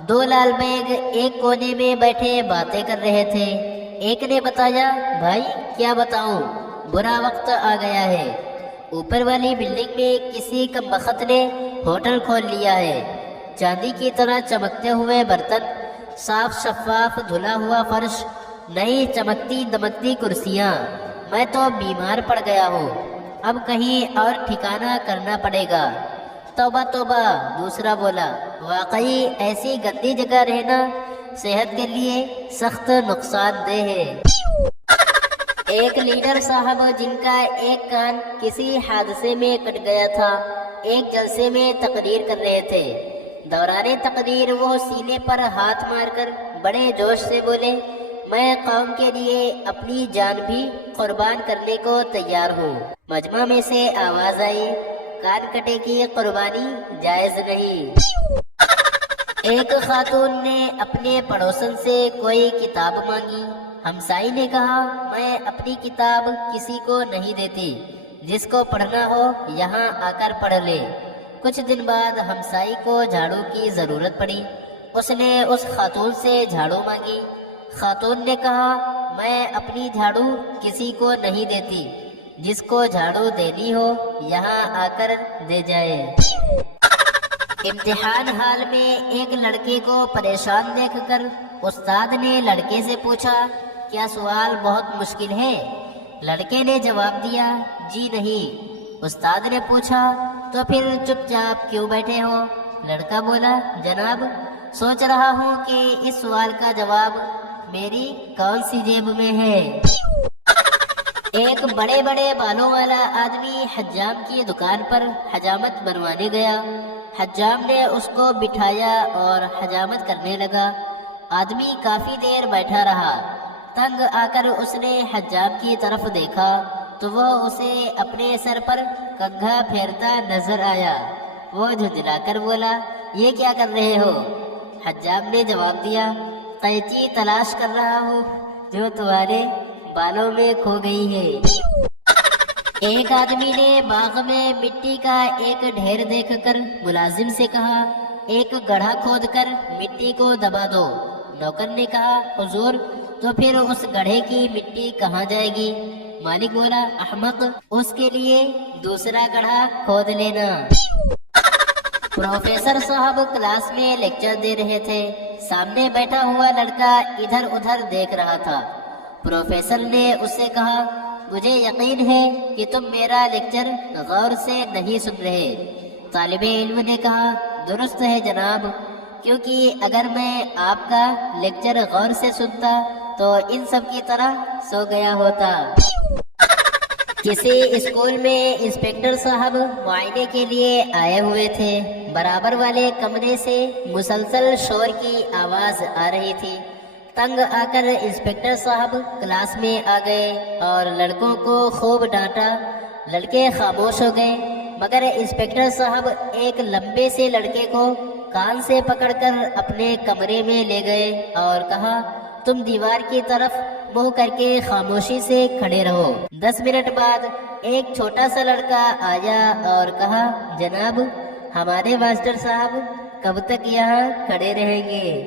दो लाल बैग एक कोने में बैठे बातें कर रहे थे। एक ने बताया, भाई क्या बताऊं, बुरा वक्त आ गया है। ऊपर वाली बिल्डिंग में किसी कमबख्त ने होटल खोल लिया है। चांदी की तरह चमकते हुए बर्तन, साफ शफाफ धुला हुआ फर्श, नई चमकती दमकती कुर्सियाँ। मैं तो बीमार पड़ गया हूँ, अब कहीं और ठिकाना करना पड़ेगा। तौबा तौबा, दूसरा बोला, वाकई ऐसी गंदी जगह रहना सेहत के लिए सख्त नुकसानदेह है। एक लीडर साहब जिनका एक कान किसी हादसे में कट गया था, एक जलसे में तकरीर कर रहे थे। दौराने तकरीर वो सीने पर हाथ मारकर बड़े जोश से बोले, मैं कौम के लिए अपनी जान भी कुर्बान करने को तैयार हूँ। मजमा में से आवाज आई, कान कटे की कुर्बानी जायज नहीं। एक खातून ने अपने पड़ोसन से कोई किताब मांगी। हमसाई ने कहा, मैं अपनी किताब किसी को नहीं देती, जिसको पढ़ना हो यहाँ आकर पढ़ ले। कुछ दिन बाद हमसाई को झाड़ू की जरूरत पड़ी। उसने उस खातून से झाड़ू मांगी। खातून ने कहा, मैं अपनी झाड़ू किसी को नहीं देती, जिसको झाड़ू देनी हो यहाँ आकर दे जाए। इम्तिहान हाल में एक लड़के को परेशान देखकर उस्ताद ने लड़के से पूछा, क्या सवाल बहुत मुश्किल है? लड़के ने जवाब दिया, जी नहीं। उस्ताद ने पूछा, तो फिर चुपचाप क्यों बैठे हो? लड़का बोला, जनाब सोच रहा हूँ कि इस सवाल का जवाब मेरी कौन सी जेब में है। एक बड़े बड़े बालों वाला आदमी हज्जाम की दुकान पर हजामत बनवाने गया। हज्जाम ने उसको बिठाया और हजामत करने लगा। आदमी काफी देर बैठा रहा। तंग आकर उसने हज्जाम की तरफ देखा तो वो उसे अपने सर पर कंघा फेरता नजर आया। वो झुंझलाकर बोला, ये क्या कर रहे हो? हज्जाम ने जवाब दिया, कैंची तलाश कर रहा हूँ जो तुम्हारे बालों में खो गई है। एक आदमी ने बाग में मिट्टी का एक ढेर देखकर मुलाजिम से कहा, एक गड्ढा खोदकर मिट्टी को दबा दो। नौकर ने कहा, हुजूर तो फिर उस गड्ढे की मिट्टी कहाँ जाएगी? मालिक बोला, अहमक, उसके लिए दूसरा गड्ढा खोद लेना। प्रोफेसर साहब क्लास में लेक्चर दे रहे थे। सामने बैठा हुआ लड़का इधर उधर देख रहा था। प्रोफेसर ने उससे कहा, मुझे यकीन है कि तुम मेरा लेक्चर गौर से नहीं सुन रहे। तालिबे इल्म ने कहा, दुरुस्त है जनाब, क्योंकि अगर मैं आपका लेक्चर गौर से सुनता तो इन सब की तरह सो गया होता। किसी स्कूल में इंस्पेक्टर साहब मुआयने के लिए आए हुए थे। बराबर वाले कमरे से मुसलसल शोर की आवाज आ रही थी। तंग आकर इंस्पेक्टर साहब क्लास में आ गए और लड़कों को खूब डांटा। लड़के खामोश हो गए, मगर इंस्पेक्टर साहब एक लंबे से लड़के को कान से पकड़कर अपने कमरे में ले गए और कहा, तुम दीवार की तरफ मुंह करके खामोशी से खड़े रहो। 10 मिनट बाद एक छोटा सा लड़का आया और कहा, जनाब हमारे मास्टर साहब कब तक यहाँ खड़े रहेंगे?